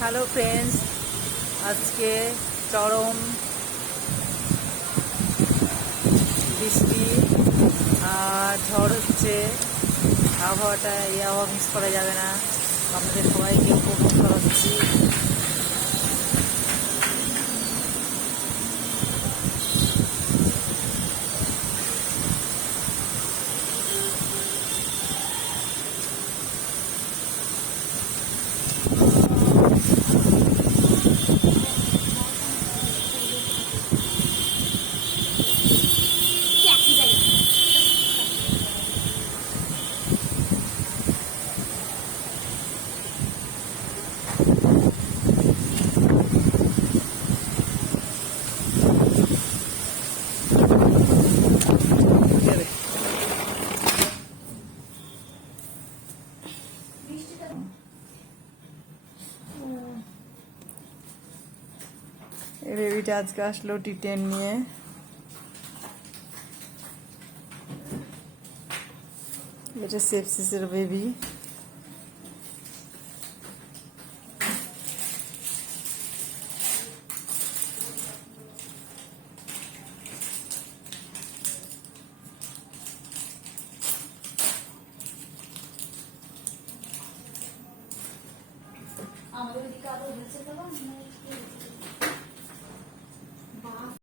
Hello friends, আজকে চরম বৃষ্টি আর ঝড় হচ্ছে। আবহাওয়াটা এই আবহাওয়া মিস করা যাবে না। আপনাদের সবাইকে উপভোগ করা হচ্ছে। এই বেবিটা আজকে আসলো টি10 নিয়ে। এটা সেপসিসের বেবি। আমাদের দিকে আরো হয়েছে